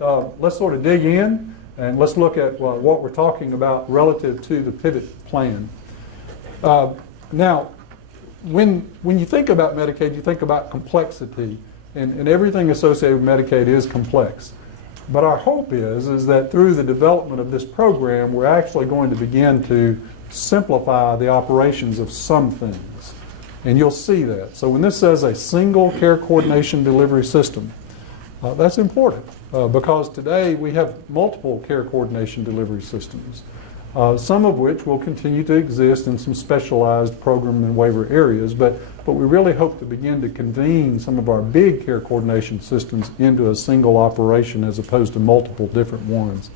let's sort of dig in and let's look at what we're talking about relative to the pivot plan. Now, when you think about Medicaid, you think about complexity, and everything associated with Medicaid is complex. But our hope is that through the development of this program, we're actually going to begin to simplify the operations of some things. And you'll see that. So when this says a single care coordination delivery system, that's important because today we have multiple care coordination delivery systems, some of which will continue to exist in some specialized program and waiver areas, but we really hope to begin to convene some of our big care coordination systems into a single operation as opposed to multiple different ones.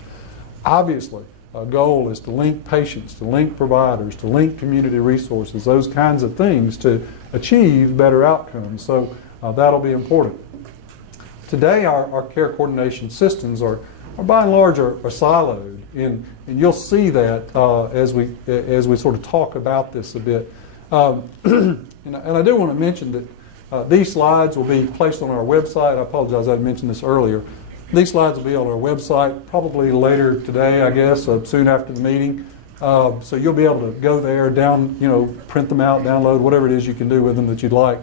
Obviously, our goal is to link patients, to link providers, to link community resources, those kinds of things to achieve better outcomes. So that'll be important. Today, our care coordination systems are by and large are siloed, and you'll see that as we sort of talk about this a bit. And I do want to mention that these slides will be placed on our website. I apologize, I mentioned this earlier. These slides will be on our website probably later today, I guess, soon after the meeting. So you'll be able to go there, print them out, download, whatever it is you can do with them that you'd like.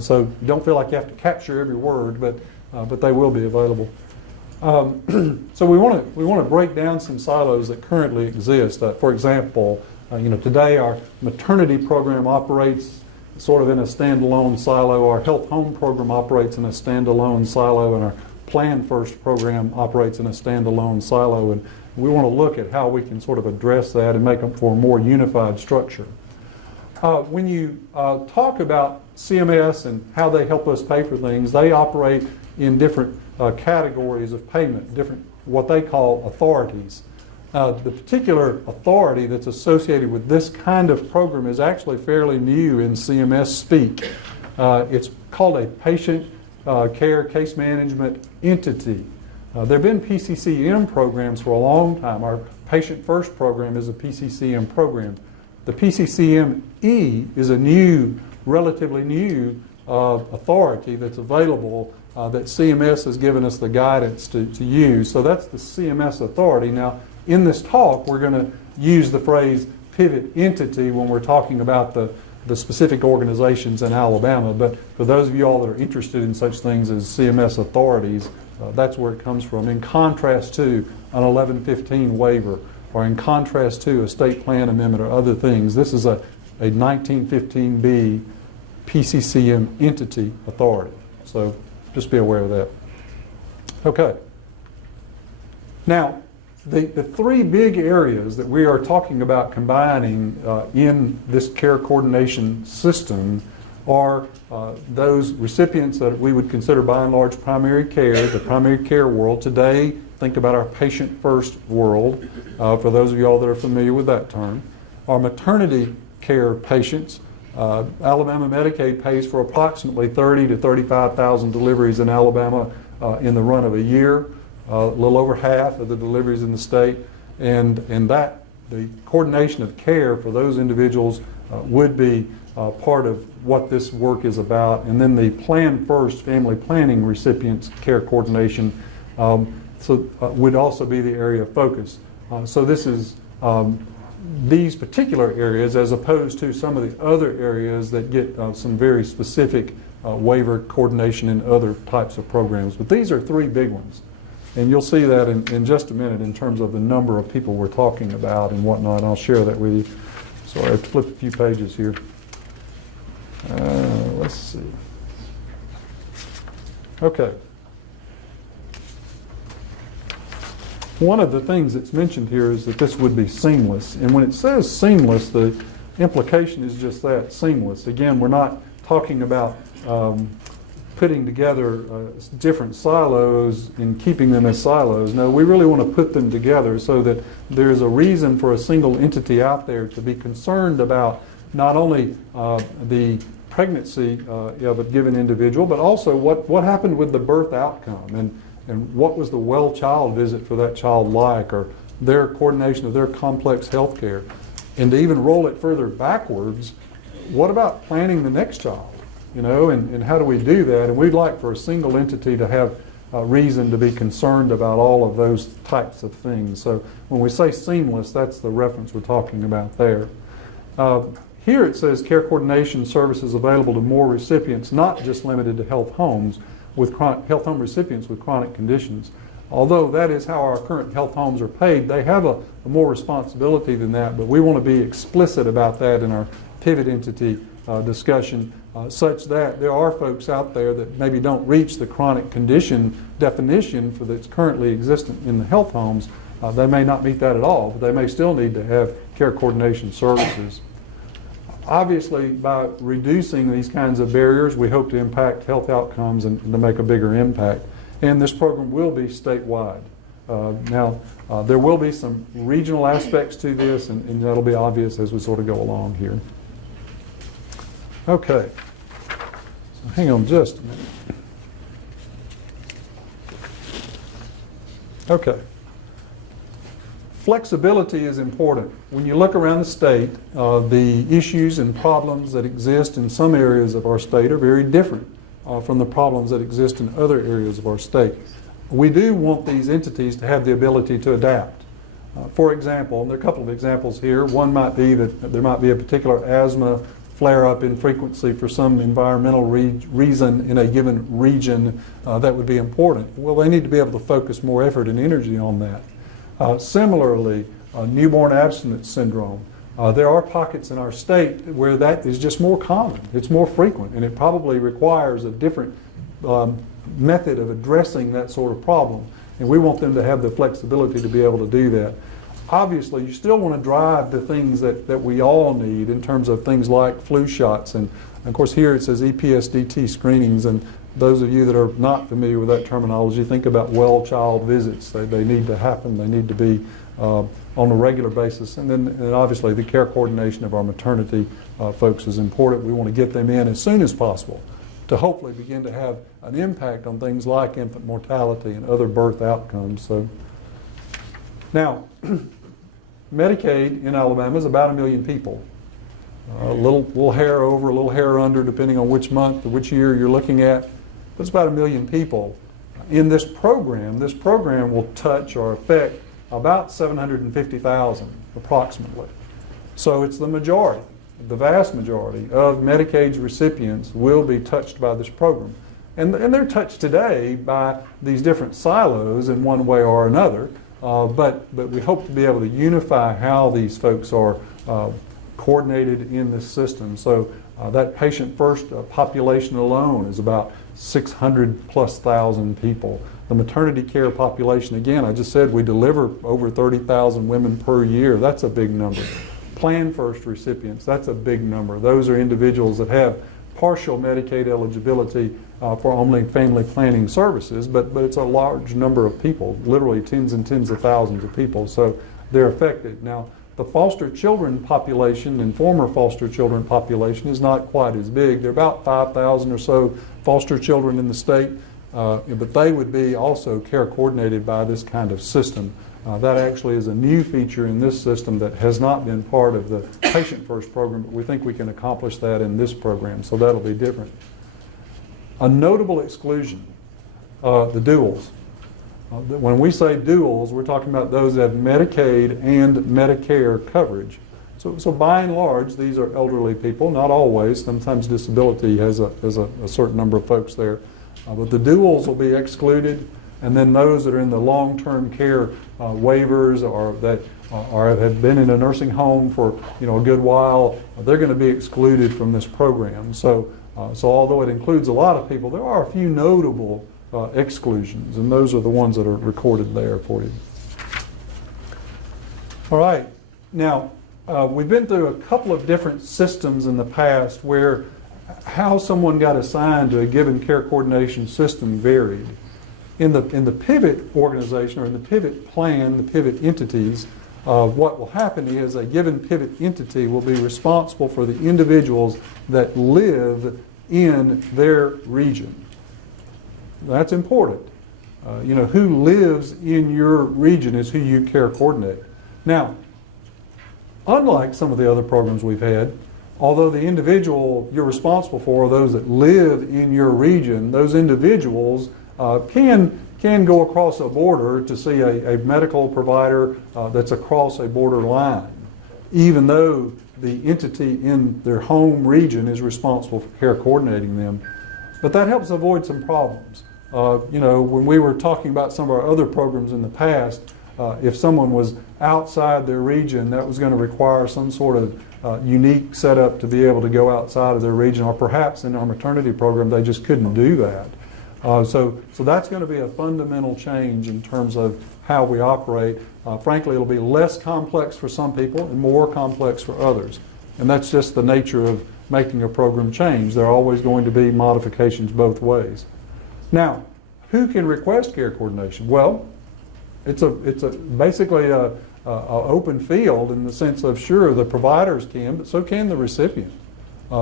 So don't feel like you have to capture every word, but they will be available. So we want to break down some silos that currently exist. For example, today our maternity program operates sort of in a standalone silo. Our health home program operates in a standalone silo, and our Plan First program operates in a standalone silo. And we want to look at how we can sort of address that and make them for a more unified structure. When you talk about CMS and how they help us pay for things, they operate in different categories of payment, different what they call authorities. The particular authority that's associated with this kind of program is actually fairly new in CMS speak. It's called a patient care case management entity. There have been PCCM programs for a long time. Our Patient First program is a PCCM program. The PCCM-E is a relatively new authority that's available that CMS has given us the guidance to use. So that's the CMS authority. Now, in this talk, we're going to use the phrase pivot entity when we're talking about the specific organizations in Alabama. But for those of you all that are interested in such things as CMS authorities, that's where it comes from. In contrast to an 1115 waiver, or in contrast to a state plan amendment or other things, this is a 1915B PCCM entity authority. So just be aware of that. Okay. Now, the three big areas that we are talking about combining in this care coordination system are those recipients that we would consider by and large primary care, the primary care world. Today, think about our patient first world, for those of you all that are familiar with that term. Our maternity care patients, Alabama Medicaid pays for approximately 30 to 35,000 deliveries in Alabama in the run of a year. A little over half of the deliveries in the state, and that the coordination of care for those individuals would be part of what this work is about. And then the Plan First family planning recipients care coordination would also be the area of focus. So this is these particular areas as opposed to some of the other areas that get some very specific waiver coordination in other types of programs. But these are three big ones. And you'll see that in just a minute in terms of the number of people we're talking about and whatnot. I'll share that with you. Sorry, I have to flip a few pages here. Let's see. Okay. One of the things that's mentioned here is that this would be seamless. And when it says seamless, the implication is just that, seamless. Again, we're not talking about putting together different silos and keeping them as silos. No, we really want to put them together so that there's a reason for a single entity out there to be concerned about not only the pregnancy of a given individual, but also what happened with the birth outcome and what was the well child visit for that child like, or their coordination of their complex health care. And to even roll it further backwards, what about planning the next child? And how do we do that? And we'd like for a single entity to have reason to be concerned about all of those types of things. So when we say seamless, that's the reference we're talking about there. Here it says care coordination services available to more recipients, not just limited to health home recipients with chronic conditions. Although that is how our current health homes are paid, they have a more responsibility than that, but we want to be explicit about that in our pivot entity discussion, such that there are folks out there that maybe don't reach the chronic condition definition for that's currently existent in the health homes. They may not meet that at all, but they may still need to have care coordination services. Obviously, by reducing these kinds of barriers, we hope to impact health outcomes and to make a bigger impact. And this program will be statewide. Now, there will be some regional aspects to this, and that'll be obvious as we sort of go along here. Okay, so hang on just a minute. Okay. Flexibility is important. When you look around the state, the issues and problems that exist in some areas of our state are very different from the problems that exist in other areas of our state. We do want these entities to have the ability to adapt. For example, and there are a couple of examples here. One might be that there might be a particular asthma flare-up in frequency for some environmental reason in a given region that would be important. Well, they need to be able to focus more effort and energy on that. Similarly, newborn abstinence syndrome. There are pockets in our state where that is just more common. It's more frequent, and it probably requires a different method of addressing that sort of problem. And we want them to have the flexibility to be able to do that. Obviously, you still want to drive the things that we all need in terms of things like flu shots. And of course, here it says EPSDT screenings. And those of you that are not familiar with that terminology, think about well child visits. They need to happen. They need to be on a regular basis. And then obviously the care coordination of our maternity folks is important. We want to get them in as soon as possible to hopefully begin to have an impact on things like infant mortality and other birth outcomes. So now, Medicaid in Alabama is about 1 million people. A little hair over, a little hair under, depending on which month or which year you're looking at. But it's about 1 million people. In this program will touch or affect about 750,000 approximately. So it's the majority, the vast majority of Medicaid's recipients will be touched by this program. And they're touched today by these different silos in one way or another. But we hope to be able to unify how these folks are coordinated in this system. So that patient first population alone is about 600,000+ people. The maternity care population, again, I just said we deliver over 30,000 women per year. That's a big number. Plan first recipients, that's a big number. Those are individuals that have partial Medicaid eligibility for only family planning services, but it's a large number of people, literally tens and tens of thousands of people, so they're affected. Now, the foster children population and former foster children population is not quite as big. There are about 5,000 or so foster children in the state, but they would be also care coordinated by this kind of system. That actually is a new feature in this system that has not been part of the Patient First program, but we think we can accomplish that in this program, so that'll be different. A notable exclusion, the duals. When we say duals, we're talking about those that have Medicaid and Medicare coverage. So by and large, these are elderly people, not always. Sometimes disability has a certain number of folks there. But the duals will be excluded, and then those that are in the long-term care waivers or that have been in a nursing home for a good while, they're going to be excluded from this program. So although it includes a lot of people, there are a few notable exclusions, and those are the ones that are recorded there for you. All right. Now, we've been through a couple of different systems in the past where how someone got assigned to a given care coordination system varied. In the pivot organization or in the pivot plan, the pivot entities, what will happen is a given pivot entity will be responsible for the individuals that live in their region. That's important. Who lives in your region is who you care coordinate. Now, unlike some of the other programs we've had, although the individual you're responsible for are those that live in your region, those individuals can can go across a border to see a medical provider that's across a border line, even though the entity in their home region is responsible for care coordinating them. But that helps avoid some problems. When we were talking about some of our other programs in the past, if someone was outside their region, that was going to require some sort of unique setup to be able to go outside of their region, or perhaps in our maternity program they just couldn't do that. So that's going to be a fundamental change in terms of how we operate. Frankly, it'll be less complex for some people and more complex for others. And that's just the nature of making a program change. There are always going to be modifications both ways. Now, who can request care coordination? Well, it's basically a open field in the sense of, sure, the providers can, but so can the recipient.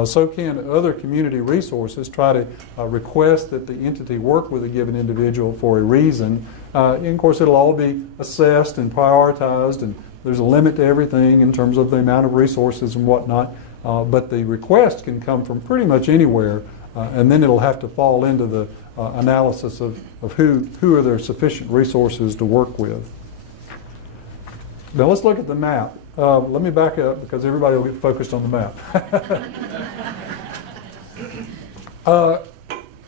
So can other community resources try to request that the entity work with a given individual for a reason. And of course, it'll all be assessed and prioritized, and there's a limit to everything in terms of the amount of resources and whatnot. But the request can come from pretty much anywhere, and then it'll have to fall into the analysis of who are there sufficient resources to work with. Now let's look at the map. Let me back up because everybody will get focused on the map.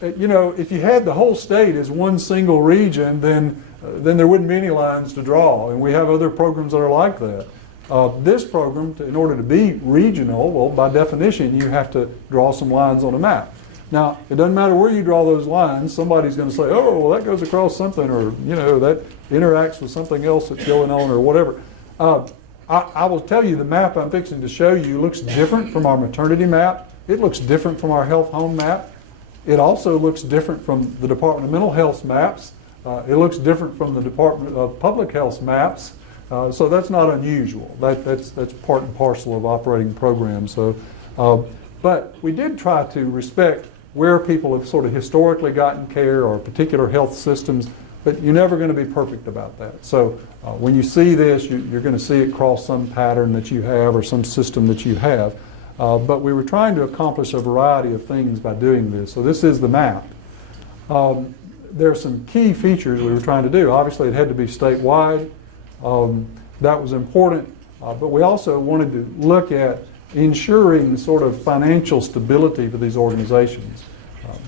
If you had the whole state as one single region, then there wouldn't be any lines to draw, and we have other programs that are like that. This program, in order to be regional, well, by definition, you have to draw some lines on a map. Now, it doesn't matter where you draw those lines. Somebody's going to say, oh, well, that goes across something, or that interacts with something else that's going on, or whatever. I will tell you the map I'm fixing to show you looks different from our maternity map. It looks different from our health home map. It also looks different from the Department of Mental Health's maps. It looks different from the Department of Public Health's maps. So that's not unusual. That's part and parcel of operating programs. But we did try to respect where people have sort of historically gotten care or particular health systems, but you're never going to be perfect about that. So when you see this, you're going to see it cross some pattern that you have or some system that you have. But we were trying to accomplish a variety of things by doing this. So this is the map. There are some key features we were trying to do. Obviously, it had to be statewide. That was important. But we also wanted to look at ensuring sort of financial stability for these organizations.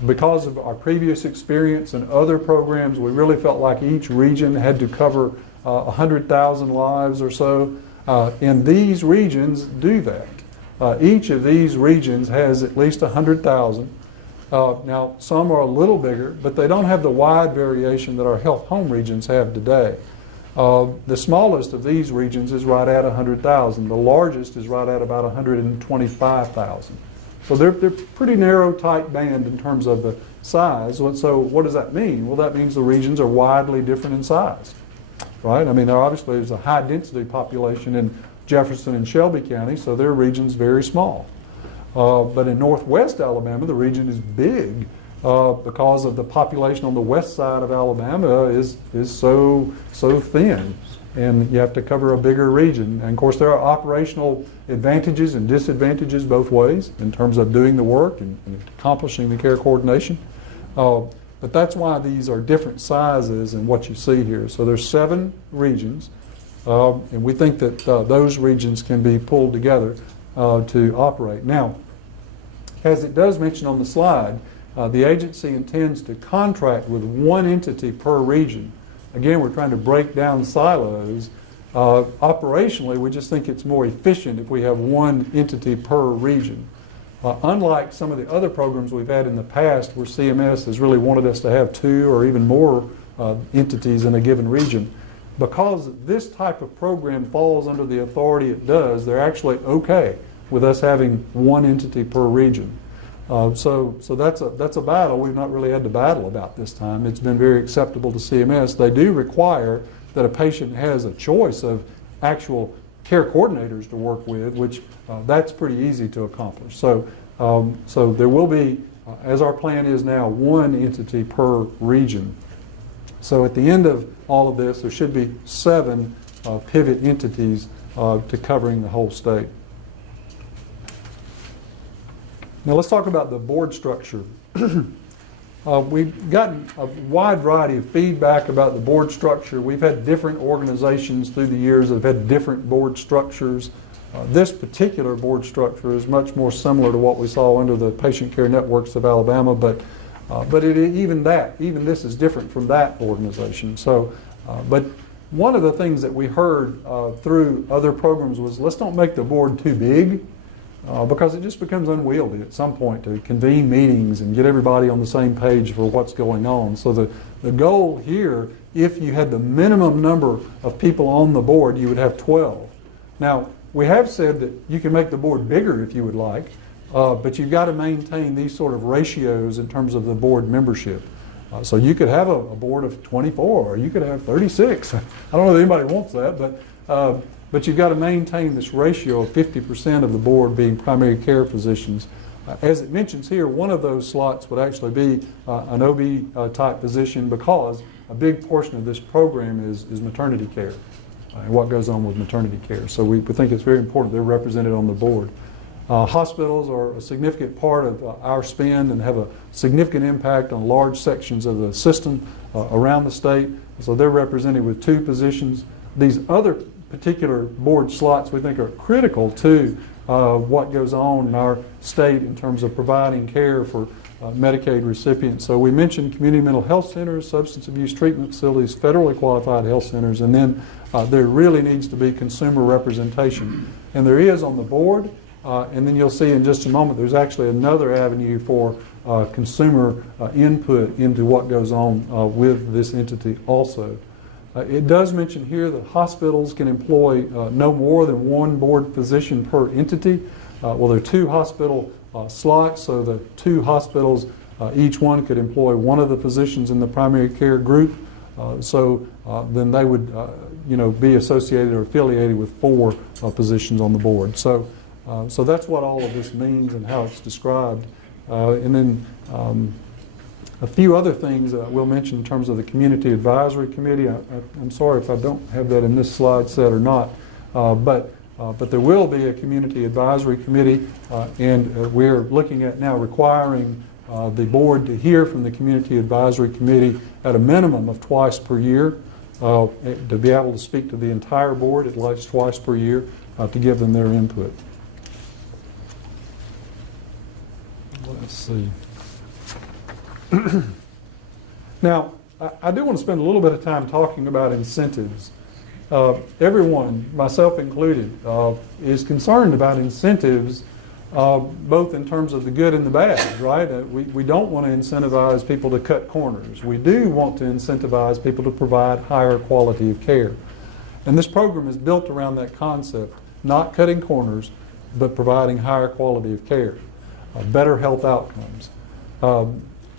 Because of our previous experience and other programs, we really felt like each region had to cover 100,000 lives or so. And these regions do that. Each of these regions has at least 100,000. Now, some are a little bigger, but they don't have the wide variation that our health home regions have today. The smallest of these regions is right at 100,000. The largest is right at about 125,000. So they're pretty narrow, tight band in terms of the size. So what does that mean? Well, that means the regions are widely different in size, right? I mean, obviously there's a high density population in Jefferson and Shelby County, so their region's very small. But in northwest Alabama, the region is big because of the population on the west side of Alabama is so thin, and you have to cover a bigger region. And of course, there are operational advantages and disadvantages both ways in terms of doing the work and accomplishing the care coordination. But that's why these are different sizes in what you see here. So there's 7 regions, and we think that those regions can be pulled together to operate. Now, as it does mention on the slide, the agency intends to contract with one entity per region. Again, we're trying to break down silos. Operationally, we just think it's more efficient if we have one entity per region. Unlike some of the other programs we've had in the past where CMS has really wanted us to have 2 or even more entities in a given region, because this type of program falls under the authority it does, they're actually okay with us having one entity per region. So that's a battle we've not really had to battle about this time. It's been very acceptable to CMS. They do require that a patient has a choice of actual care coordinators to work with, which that's pretty easy to accomplish. So there will be, as our plan is now, one entity per region. So at the end of all of this, there should be 7 pivot entities to covering the whole state. Now let's talk about the board structure. We've gotten a wide variety of feedback about the board structure. We've had different organizations through the years that have had different board structures. This particular board structure is much more similar to what we saw under the Patient Care Networks of Alabama, but even this is different from that organization. So, but one of the things that we heard through other programs was, let's don't make the board too big, because it just becomes unwieldy at some point to convene meetings and get everybody on the same page for what's going on. So the goal here, if you had the minimum number of people on the board, you would have 12. Now, we have said that you can make the board bigger if you would like, but you've got to maintain these sort of ratios in terms of the board membership. So you could have a board of 24, or you could have 36. I don't know that anybody wants that, but you've got to maintain this ratio of 50% of the board being primary care physicians. As it mentions here, one of those slots would actually be an OB type position, because a big portion of this program is maternity care and what goes on with maternity care. So we think it's very important they're represented on the board. Hospitals are a significant part of our spend and have a significant impact on large sections of the system around the state. So they're represented with 2 positions. These other particular board slots we think are critical to what goes on in our state in terms of providing care for Medicaid recipients. So we mentioned community mental health centers, substance abuse treatment facilities, federally qualified health centers, and then there really needs to be consumer representation. And there is on the board, and then you'll see in just a moment there's actually another avenue for consumer input into what goes on with this entity also. It does mention here that hospitals can employ no more than 1 board physician per entity. Well, there are 2 hospital slots, so the 2 hospitals, each one could employ 1 of the physicians in the primary care group. So then they would be associated or affiliated with 4 positions on the board. So that's what all of this means and how it's described. And then a few other things we'll mention in terms of the Community Advisory Committee. I'm sorry if I don't have that in this slide set or not, but there will be a Community Advisory Committee, and we're looking at now requiring the board to hear from the Community Advisory Committee at a minimum of twice per year, to be able to speak to the entire board at least twice per year to give them their input. Let's see. Now, I do want to spend a little bit of time talking about incentives. Everyone, myself included, is concerned about incentives, both in terms of the good and the bad, right? We don't want to incentivize people to cut corners. We do want to incentivize people to provide higher quality of care. And this program is built around that concept, not cutting corners, but providing higher quality of care, better health outcomes.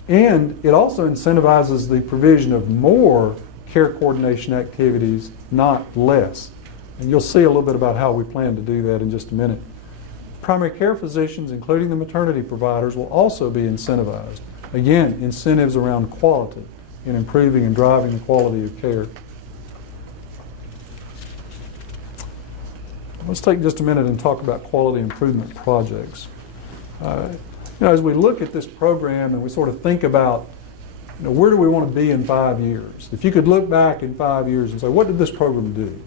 And it also incentivizes the provision of more care coordination activities, not less. And you'll see a little bit about how we plan to do that in just a minute. Primary care physicians, including the maternity providers, will also be incentivized. Again, incentives around quality in improving and driving the quality of care. Let's take just a minute and talk about quality improvement projects. As we look at this program and we sort of think about, where do we want to be in 5 years? If you could look back in 5 years and say, what did this program do?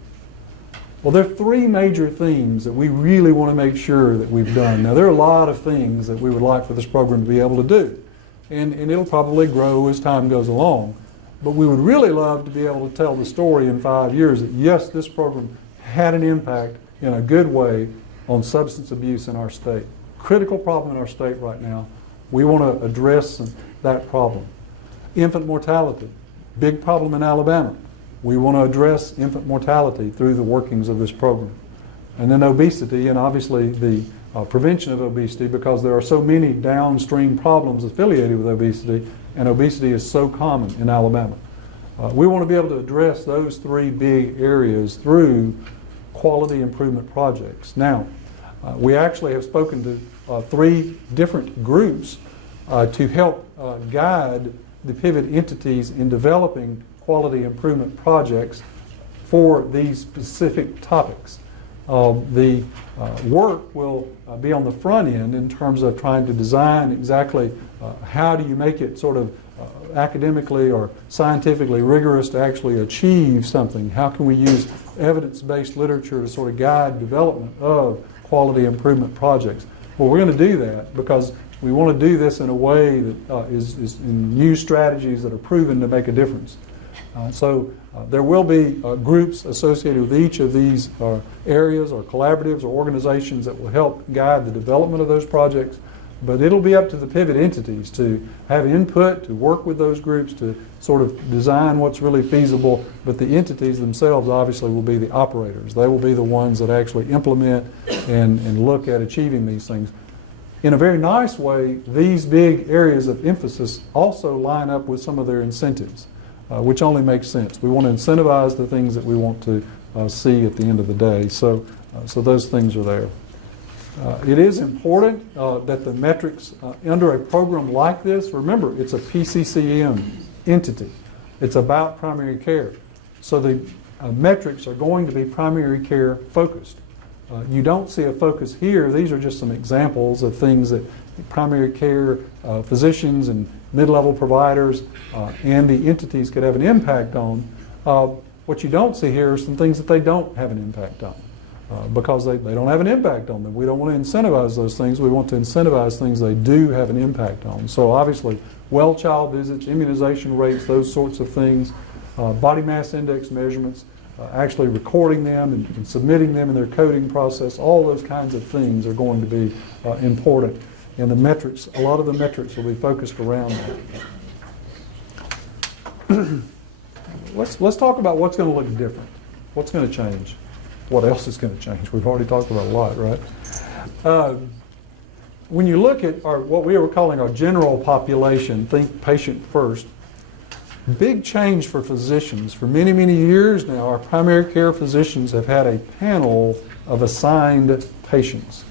Well, there are 3 major themes that we really want to make sure that we've done. Now, there are a lot of things that we would like for this program to be able to do, and it'll probably grow as time goes along. But we would really love to be able to tell the story in 5 years that, yes, this program had an impact in a good way on substance abuse in our state. Critical problem in our state right now. We want to address that problem. Infant mortality, big problem in Alabama. We want to address infant mortality through the workings of this program. And then obesity, and obviously the prevention of obesity, because there are so many downstream problems affiliated with obesity, and obesity is so common in Alabama. We want to be able to address those 3 big areas through quality improvement projects. Now, we actually have spoken to 3 different groups to help guide the pivot entities in developing quality improvement projects for these specific topics. The work will be on the front end in terms of trying to design exactly how do you make it sort of academically or scientifically rigorous to actually achieve something? How can we use evidence-based literature to sort of guide development of quality improvement projects? Well, we're going to do that because we want to do this in a way that is in new strategies that are proven to make a difference. So there will be groups associated with each of these areas or collaboratives or organizations that will help guide the development of those projects. But it'll be up to the pivot entities to have input, to work with those groups, to sort of design what's really feasible. But the entities themselves obviously will be the operators. They will be the ones that actually implement and look at achieving these things. In a very nice way, these big areas of emphasis also line up with some of their incentives, which only makes sense. We want to incentivize the things that we want to see at the end of the day. So those things are there. It is important that the metrics under a program like this, remember, it's a PCCM entity. It's about primary care. So the metrics are going to be primary care focused. You don't see a focus here. These are just some examples of things that primary care physicians and mid-level providers and the entities could have an impact on. What you don't see here are some things that they don't have an impact on. Because they don't have an impact on them. We don't want to incentivize those things. We want to incentivize things they do have an impact on. So obviously, well child visits, immunization rates, those sorts of things, body mass index measurements, actually recording them and submitting them in their coding process, all those kinds of things are going to be important. And the metrics, a lot of the metrics will be focused around that. Let's talk about what's going to look different. What's going to change? What else is going to change? We've already talked about a lot, right? When you look at what we were calling our general population, think patient first, big change for physicians. For many, many years now, our primary care physicians have had a panel of assigned patients.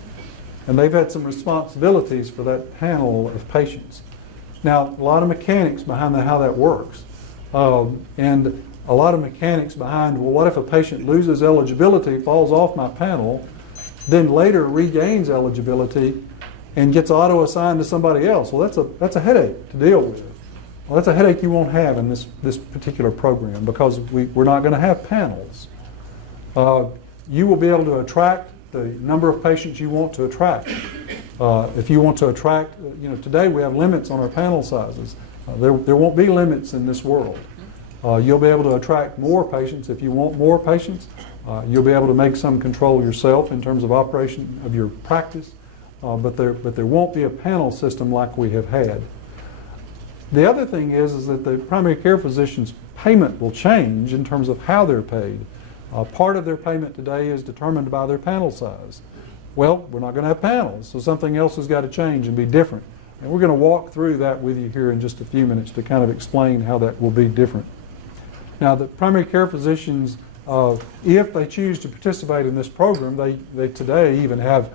And they've had some responsibilities for that panel of patients. Now, a lot of mechanics behind how that works. And a lot of mechanics behind, well, what if a patient loses eligibility, falls off my panel, then later regains eligibility and gets auto-assigned to somebody else? Well, that's a headache to deal with. Well, that's a headache you won't have in this particular program because we're not going to have panels. You will be able to attract the number of patients you want to attract. If you want to attract, today we have limits on our panel sizes. There won't be limits in this world. You'll be able to attract more patients. If you want more patients, you'll be able to make some control yourself in terms of operation of your practice, but there won't be a panel system like we have had. The other thing is that the primary care physician's payment will change in terms of how they're paid. Part of their payment today is determined by their panel size. Well, we're not going to have panels, so something else has got to change and be different. And we're going to walk through that with you here in just a few minutes to kind of explain how that will be different. Now, the primary care physicians, if they choose to participate in this program, they today even have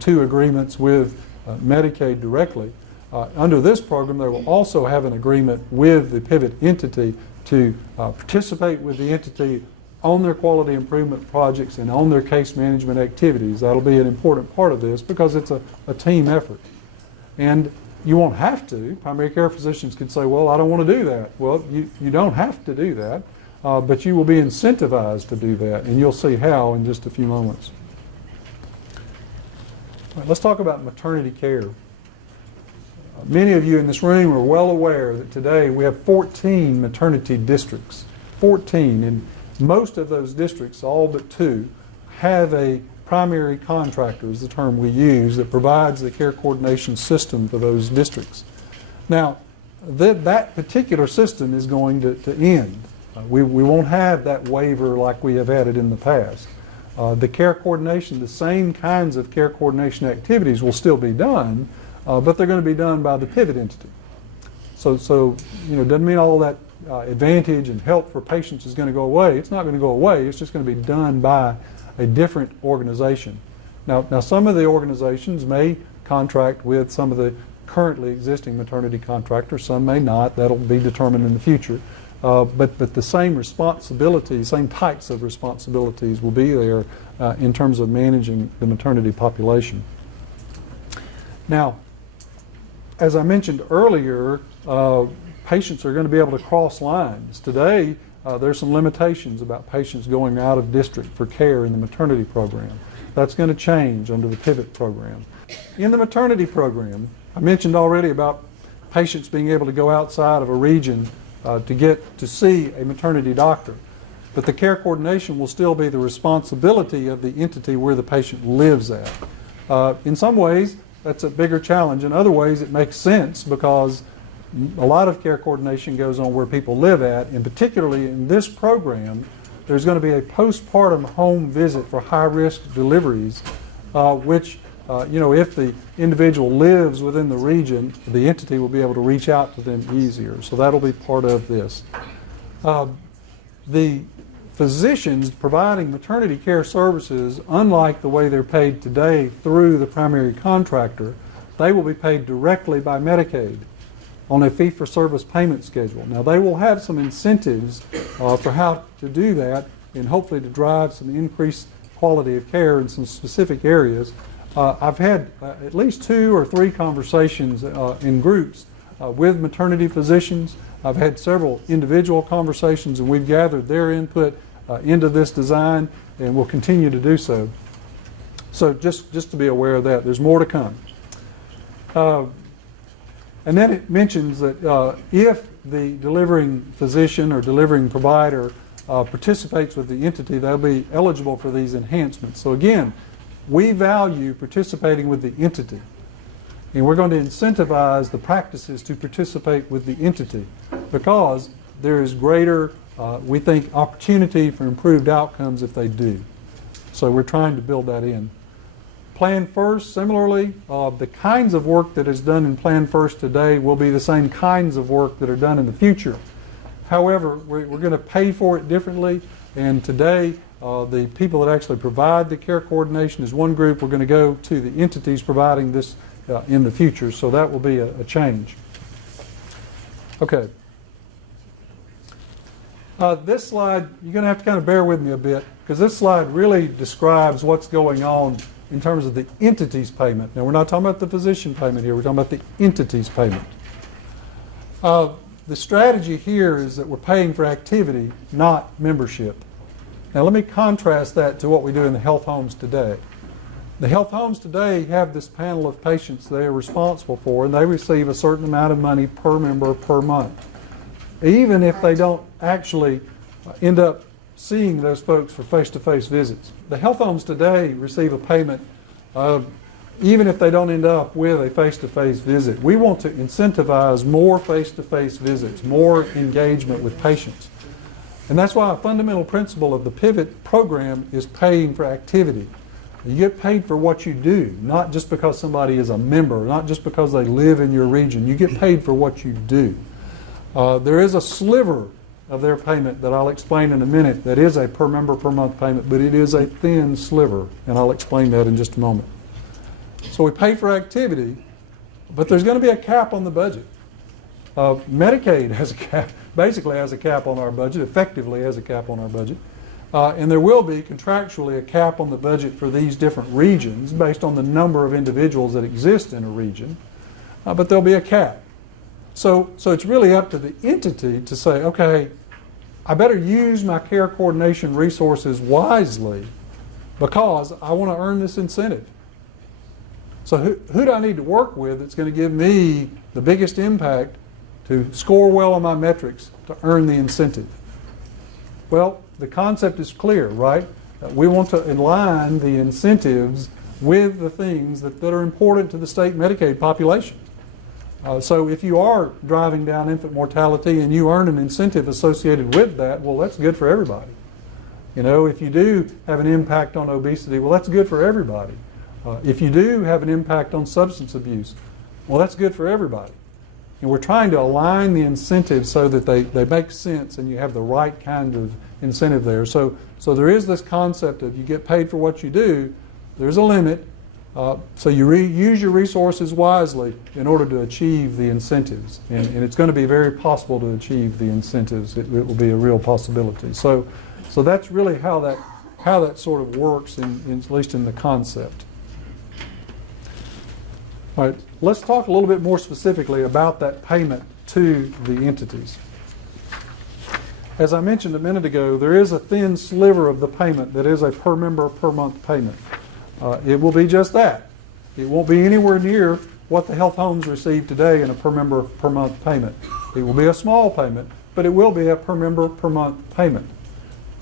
2 agreements with Medicaid directly. Under this program, they will also have an agreement with the pivot entity to participate with the entity on their quality improvement projects and on their case management activities. That'll be an important part of this because it's a team effort. And you won't have to. Primary care physicians can say, well, I don't want to do that. Well, you don't have to do that, but you will be incentivized to do that, and you'll see how in just a few moments. All right, let's talk about maternity care. Many of you in this room are well aware that today we have 14 maternity districts. 14, and most of those districts, all but 2, have a primary contractor is the term we use that provides the care coordination system for those districts. Now, that particular system is going to end. We won't have that waiver like we have had it in the past. The care coordination, the same kinds of care coordination activities will still be done, but they're going to be done by the pivot entity. So it doesn't mean all that advantage and help for patients is going to go away. It's not going to go away. It's just going to be done by a different organization. Now some of the organizations may contract with some of the currently existing maternity contractors. Some may not. That'll be determined in the future. But the same responsibilities, same types of responsibilities will be there in terms of managing the maternity population. Now, as I mentioned earlier, patients are going to be able to cross lines. Today, there's some limitations about patients going out of district for care in the maternity program. That's going to change under the Pivot program. In the maternity program, I mentioned already about patients being able to go outside of a region to get to see a maternity doctor. But the care coordination will still be the responsibility of the entity where the patient lives at. In some ways, that's a bigger challenge. In other ways, it makes sense because a lot of care coordination goes on where people live at, and particularly in this program, there's going to be a postpartum home visit for high-risk deliveries, which, if the individual lives within the region, the entity will be able to reach out to them easier. So that'll be part of this. The physicians providing maternity care services, unlike the way they're paid today through the primary contractor, they will be paid directly by Medicaid on a fee-for-service payment schedule. Now, they will have some incentives for how to do that and hopefully to drive some increased quality of care in some specific areas. I've had at least 2 or 3 conversations in groups with maternity physicians. I've had several individual conversations, and we've gathered their input into this design, and we'll continue to do so. So just to be aware of that, there's more to come. And then it mentions that if the delivering physician or delivering provider participates with the entity, they'll be eligible for these enhancements. So again, we value participating with the entity, and we're going to incentivize the practices to participate with the entity because there is greater, we think, opportunity for improved outcomes if they do. So we're trying to build that in. Plan First, similarly, the kinds of work that is done in Plan First today will be the same kinds of work that are done in the future. However, we're going to pay for it differently, and today the people that actually provide the care coordination is one group. We're going to go to the entities providing this in the future, so that will be a change. Okay. This slide, you're going to have to kind of bear with me a bit because this slide really describes what's going on in terms of the entity's payment. Now, we're not talking about the physician payment here. We're talking about the entity's payment. The strategy here is that we're paying for activity, not membership. Now, let me contrast that to what we do in the health homes today. The health homes today have this panel of patients they are responsible for, and they receive a certain amount of money per member per month, even if they don't actually end up seeing those folks for face-to-face visits. The health homes today receive a payment even if they don't end up with a face-to-face visit. We want to incentivize more face-to-face visits, more engagement with patients. And that's why a fundamental principle of the Pivot program is paying for activity. You get paid for what you do, not just because somebody is a member, not just because they live in your region. You get paid for what you do. There is a sliver of their payment that I'll explain in a minute that is a per member per month payment, but it is a thin sliver, and I'll explain that in just a moment. So we pay for activity, but there's going to be a cap on the budget. Medicaid has a cap, basically has a cap on our budget, effectively has a cap on our budget, and there will be contractually a cap on the budget for these different regions based on the number of individuals that exist in a region, but there'll be a cap. So it's really up to the entity to say, okay, I better use my care coordination resources wisely because I want to earn this incentive. So who do I need to work with that's going to give me the biggest impact to score well on my metrics to earn the incentive? Well, the concept is clear, right? We want to align the incentives with the things that are important to the state Medicaid population. So if you are driving down infant mortality and you earn an incentive associated with that, well, that's good for everybody. You know, if you do have an impact on obesity, well, that's good for everybody. If you do have an impact on substance abuse, well, that's good for everybody. And we're trying to align the incentives so that they make sense and you have the right kind of incentive there. So there is this concept of you get paid for what you do. There's a limit. So you use your resources wisely in order to achieve the incentives. And it's going to be very possible to achieve the incentives. It will be a real possibility. So that's really how that sort of works, at least in the concept. All right, let's talk a little bit more specifically about that payment to the entities. As I mentioned a minute ago, there is a thin sliver of the payment that is a per member per month payment. It will be just that. It won't be anywhere near what the health homes receive today in a per member per month payment. It will be a small payment, but it will be a per member per month payment.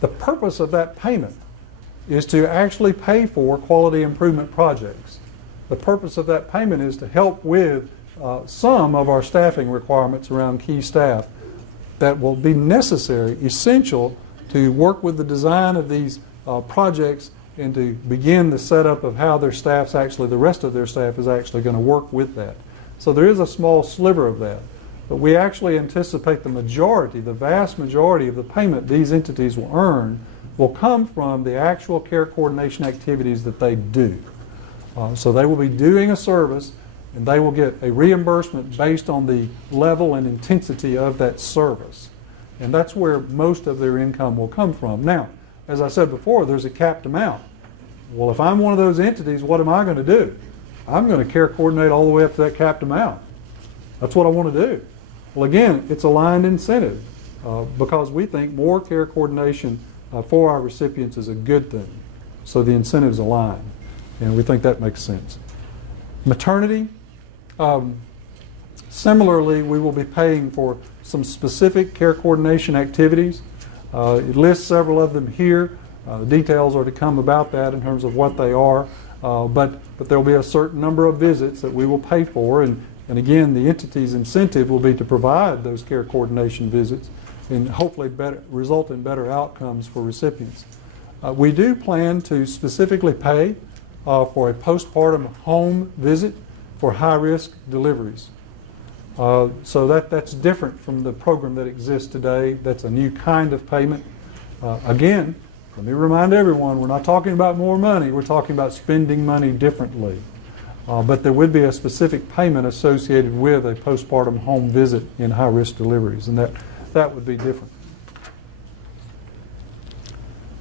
The purpose of that payment is to actually pay for quality improvement projects. The purpose of that payment is to help with some of our staffing requirements around key staff that will be necessary, essential, to work with the design of these projects and to begin the setup of how their staff's actually, the rest of their staff is actually going to work with that. So there is a small sliver of that. But we actually anticipate the majority, the vast majority of the payment these entities will earn will come from the actual care coordination activities that they do. So they will be doing a service and they will get a reimbursement based on the level and intensity of that service. And that's where most of their income will come from. Now, as I said before, there's a capped amount. Well, if I'm one of those entities, what am I going to do? I'm going to care coordinate all the way up to that capped amount. That's what I want to do. Well, again, it's aligned incentive because we think more care coordination for our recipients is a good thing. So the incentives align, and we think that makes sense. Maternity, similarly, we will be paying for some specific care coordination activities. It lists several of them here. Details are to come about that in terms of what they are, but there will be a certain number of visits that we will pay for, and again, the entity's incentive will be to provide those care coordination visits and hopefully result in better outcomes for recipients. We do plan to specifically pay for a postpartum home visit for high-risk deliveries. So that's different from the program that exists today. That's a new kind of payment. Again, let me remind everyone, we're not talking about more money. We're talking about spending money differently. But there would be a specific payment associated with a postpartum home visit in high-risk deliveries, and that would be different.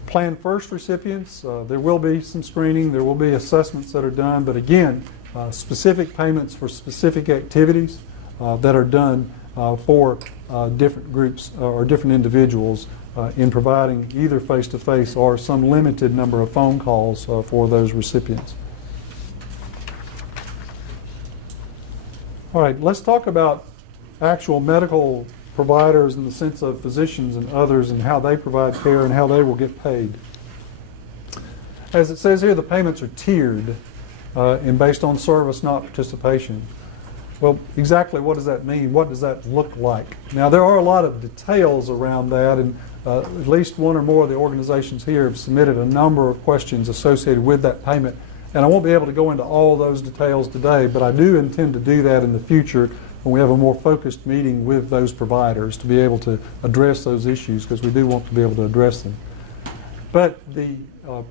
Plan First recipients, there will be some screening, there will be assessments that are done, but again, specific payments for specific activities that are done for different groups or different individuals in providing either face-to-face or some limited number of phone calls for those recipients. All right, let's talk about actual medical providers in the sense of physicians and others and how they provide care and how they will get paid. As it says here, the payments are tiered and based on service, not participation. Well, exactly what does that mean? What does that look like? Now, there are a lot of details around that, and at least one or more of the organizations here have submitted a number of questions associated with that payment. And I won't be able to go into all those details today, but I do intend to do that in the future when we have a more focused meeting with those providers to be able to address those issues, because we do want to be able to address them. But the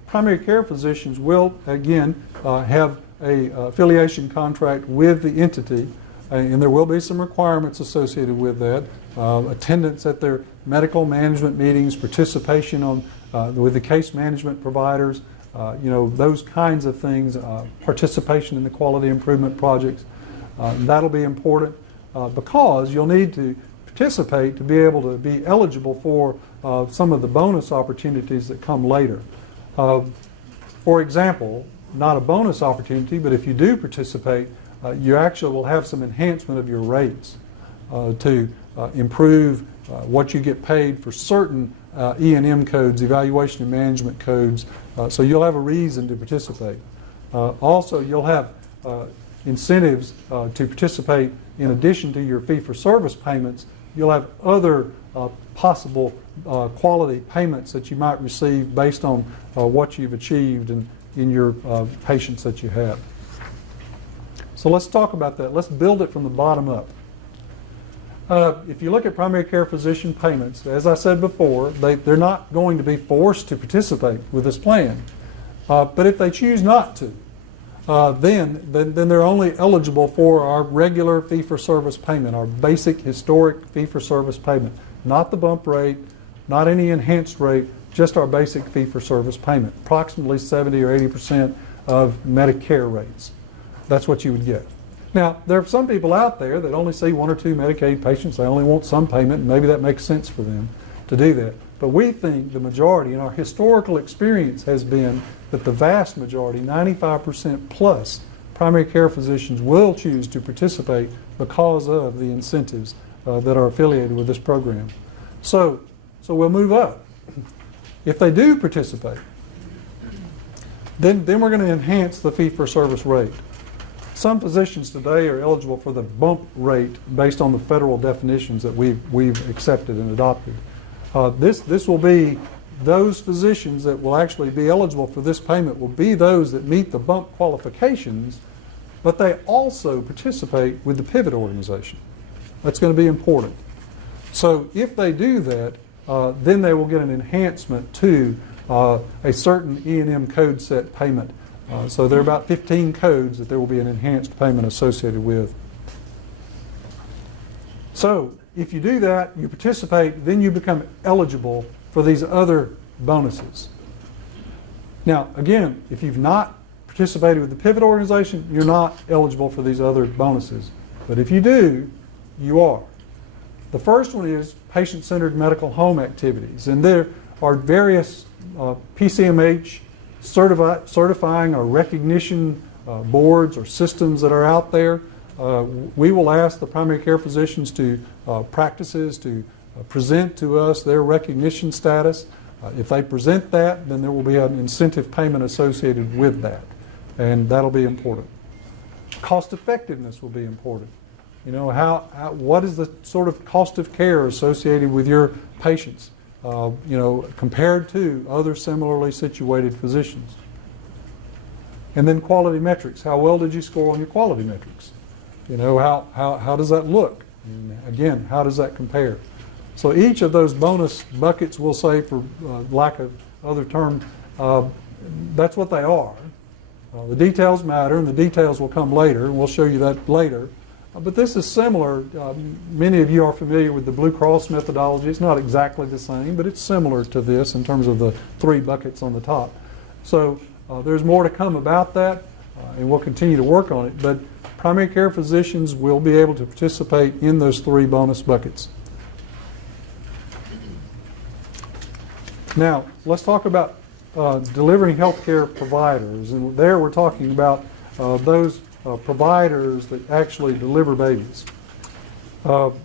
primary care physicians will, again, have a affiliation contract with the entity, and there will be some requirements associated with that. Attendance at their medical management meetings, participation on with the case management providers, those kinds of things, participation in the quality improvement projects. That'll be important because you'll need to participate to be able to be eligible for some of the bonus opportunities that come later. For example, not a bonus opportunity, but if you do participate, you actually will have some enhancement of your rates to improve what you get paid for certain E&M codes, evaluation and management codes, so you'll have a reason to participate. Also, you'll have incentives to participate in addition to your fee-for-service payments. You'll have other possible quality payments that you might receive based on what you've achieved in your patients that you have. So let's talk about that. Let's build it from the bottom up. If you look at primary care physician payments, as I said before, they're not going to be forced to participate with this plan. But if they choose not to, then they're only eligible for our regular fee-for-service payment, our basic historic fee-for-service payment. Not the bump rate, not any enhanced rate, just our basic fee-for-service payment, approximately 70 or 80% of Medicare rates. That's what you would get. Now, there are some people out there that only see one or two Medicaid patients. They only want some payment, and maybe that makes sense for them to do that. But we think the majority, and our historical experience has been that the vast majority, 95% plus, primary care physicians will choose to participate because of the incentives that are affiliated with this program. So we'll move up. If they do participate, then we're going to enhance the fee-for-service rate. Some physicians today are eligible for the bump rate based on the federal definitions that we've accepted and adopted. This will be those physicians that will actually be eligible for this payment will be those that meet the bump qualifications, but they also participate with the pivot organization. That's going to be important. So if they do that, then they will get an enhancement to a certain E&M code set payment. So there are about 15 codes that there will be an enhanced payment associated with. So if you do that, you participate, then you become eligible for these other bonuses. Now, again, if you've not participated with the pivot organization, you're not eligible for these other bonuses. But if you do, you are. The first one is patient-centered medical home activities. And there are various PCMH certifying or recognition boards or systems that are out there. We will ask the primary care physicians to practices to present to us their recognition status. If they present that, then there will be an incentive payment associated with that, and that'll be important. Cost effectiveness will be important. You know, what is the sort of cost of care associated with your patients, you know, compared to other similarly situated physicians. And then quality metrics. How well did you score on your quality metrics? You know, how does that look? And again, how does that compare? So each of those bonus buckets, we'll say for lack of other term, that's what they are. The details matter, and the details will come later, and we'll show you that later. But this is similar. Many of you are familiar with the Blue Cross methodology. It's not exactly the same, but it's similar to this in terms of the three buckets on the top. So there's more to come about that, and we'll continue to work on it. But primary care physicians will be able to participate in those three bonus buckets. Now, let's talk about delivering healthcare providers. And there we're talking about those providers that actually deliver babies.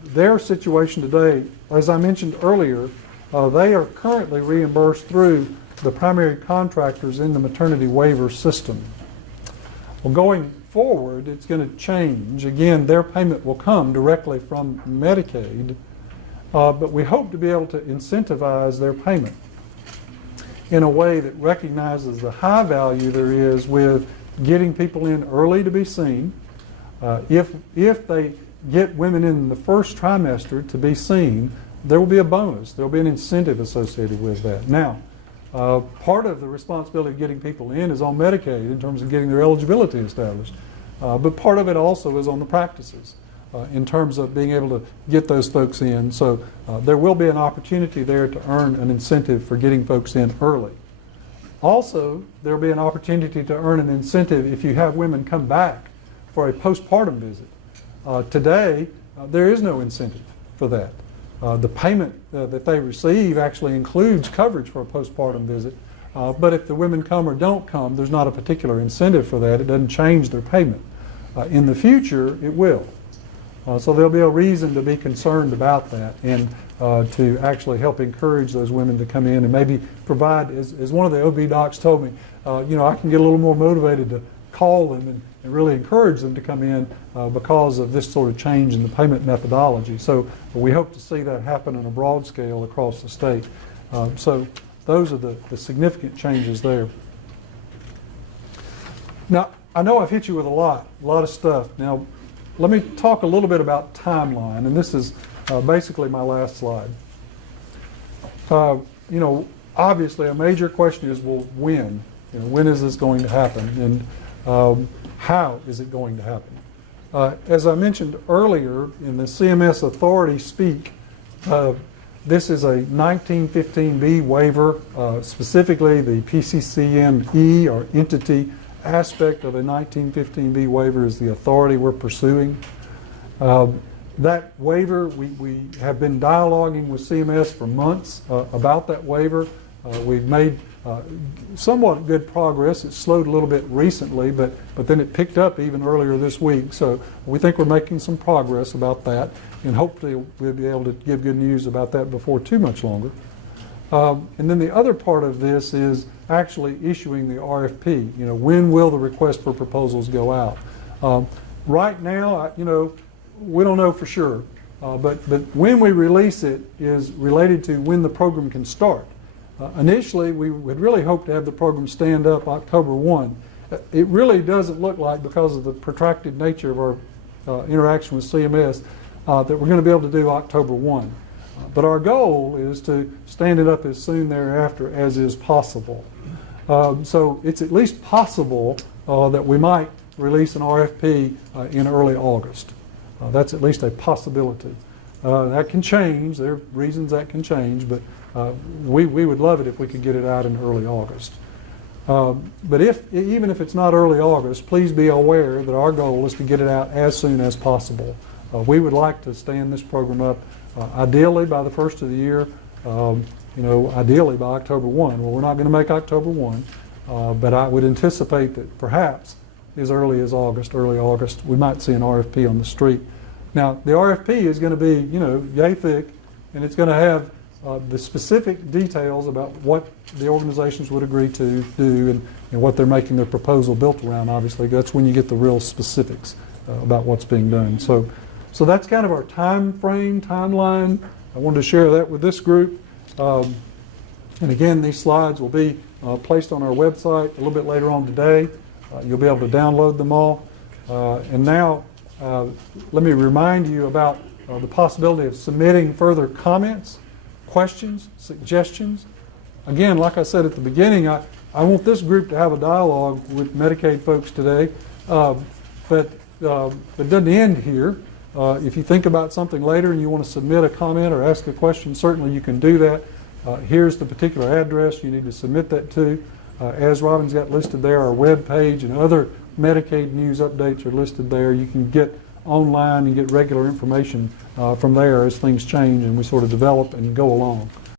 Their situation today, as I mentioned earlier, they are currently reimbursed through the primary contractors in the maternity waiver system. Well, going forward, it's going to change. Again, their payment will come directly from Medicaid, but we hope to be able to incentivize their payment in a way that recognizes the high value there is with getting people in early to be seen. If they get women in the first trimester to be seen, there will be a bonus. There will be an incentive associated with that. Now, part of the responsibility of getting people in is on Medicaid in terms of getting their eligibility established. But part of it also is on the practices in terms of being able to get those folks in. So there will be an opportunity there to earn an incentive for getting folks in early. Also, there will be an opportunity to earn an incentive if you have women come back for a postpartum visit. Today, there is no incentive for that. The payment that they receive actually includes coverage for a postpartum visit, but if the women come or don't come, there's not a particular incentive for that. It doesn't change their payment. In the future, it will. So there'll be a reason to be concerned about that and to actually help encourage those women to come in and maybe provide, as one of the OB docs told me, you know, I can get a little more motivated to call them and really encourage them to come in because of this sort of change in the payment methodology. So we hope to see that happen on a broad scale across the state. So those are the significant changes there. Now, I know I've hit you with a lot of stuff. Now, let me talk a little bit about timeline, and this is basically my last slide. You know, obviously a major question is, well, when? You know, when is this going to happen, and how is it going to happen? As I mentioned earlier in the CMS authority speak, this is a 1915B waiver, specifically the PCCME or entity aspect of a 1915B waiver is the authority we're pursuing. That waiver, we have been dialoguing with CMS for months about that waiver. We've made somewhat good progress. It slowed a little bit recently, but then it picked up even earlier this week. So we think we're making some progress about that, and hopefully we'll be able to give good news about that before too much longer. And then the other part of this is actually issuing the RFP. You know, when will the request for proposals go out? Right now, you know, we don't know for sure, but when we release it is related to when the program can start. Initially, we would really hope to have the program stand up October 1. It really doesn't look like, because of the protracted nature of our interaction with CMS, that we're going to be able to do October 1. But our goal is to stand it up as soon thereafter as is possible. So it's at least possible that we might release an RFP in early August. That's at least a possibility. That can change. There are reasons that can change, but we would love it if we could get it out in early August. But even if it's not early August, please be aware that our goal is to get it out as soon as possible. We would like to stand this program up ideally by the first of the year, you know, ideally by October 1. Well, we're not going to make October 1, but I would anticipate that perhaps as early as August, early August, we might see an RFP on the street. Now, the RFP is going to be, you know, yay thick, and it's going to have the specific details about what the organizations would agree to do and what they're making their proposal built around, obviously. That's when you get the real specifics about what's being done. So that's kind of our time frame, timeline. I wanted to share that with this group. And again, these slides will be placed on our website a little bit later on today. You'll be able to download them all. And now, let me remind you about the possibility of submitting further comments, questions, suggestions. Again, like I said at the beginning, I want this group to have a dialogue with Medicaid folks today, but it doesn't end here. If you think about something later and you want to submit a comment or ask a question, certainly you can do that. Here's the particular address you need to submit that to. As Robin's got listed there, our web page and other Medicaid news updates are listed there. You can get online and get regular information from there as things change and we sort of develop and go along.